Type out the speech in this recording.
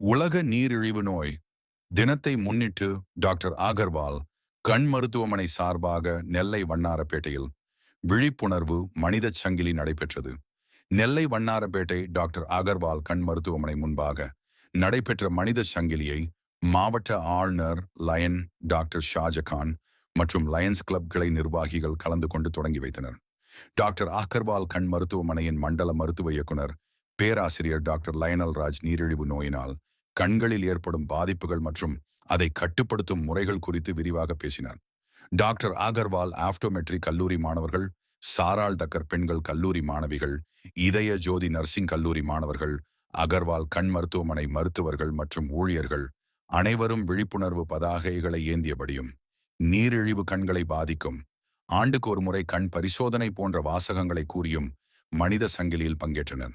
உலக நீரிழிவு நோய் தினத்தை முன்னிட்டு டாக்டர் ஆகர்வால் கண் மருத்துவமனை சார்பாக நெல்லை வண்ணாரப்பேட்டையில் விழிப்புணர்வு மனித சங்கிலி நடைபெற்றது. நெல்லை வண்ணாரப்பேட்டை டாக்டர் அகர்வால் கண் மருத்துவமனை முன்பாக நடைபெற்ற மனித சங்கிலியை மாவட்ட ஆளுநர் லயன் டாக்டர் ஷாஜகான் மற்றும் லயன்ஸ் கிளப் கிளை நிர்வாகிகள் கலந்து கொண்டு தொடங்கி வைத்தனர். டாக்டர் அகர்வால் கண் மருத்துவமனையின் மண்டல மருத்துவ இயக்குனர் பேராசிரியர் டாக்டர் லயனல் ராஜ் நீரிழிவு நோயினால் கண்களில் ஏற்படும் பாதிப்புகள் மற்றும் அதை கட்டுப்படுத்தும் முறைகள் குறித்து விரிவாக பேசினார். டாக்டர் ஆகர்வால் ஆப்டோமெட்ரி கல்லூரி மாணவர்கள் சாராள் தக்கர் பெண்கள் கல்லூரி மாணவிகள் இதய ஜோதி நர்சிங் கல்லூரி மாணவர்கள் அகர்வால் கண் மருத்துவமனை மருத்துவர்கள் மற்றும் ஊழியர்கள் அனைவரும் விழிப்புணர்வு பதாகைகளை ஏந்தியபடியும் நீரிழிவு கண்களை பாதிக்கும் ஆண்டுக்கு ஒரு முறை கண் பரிசோதனை போன்ற வாசகங்களை கூறியும் மனித சங்கிலியில் பங்கேற்றனர்.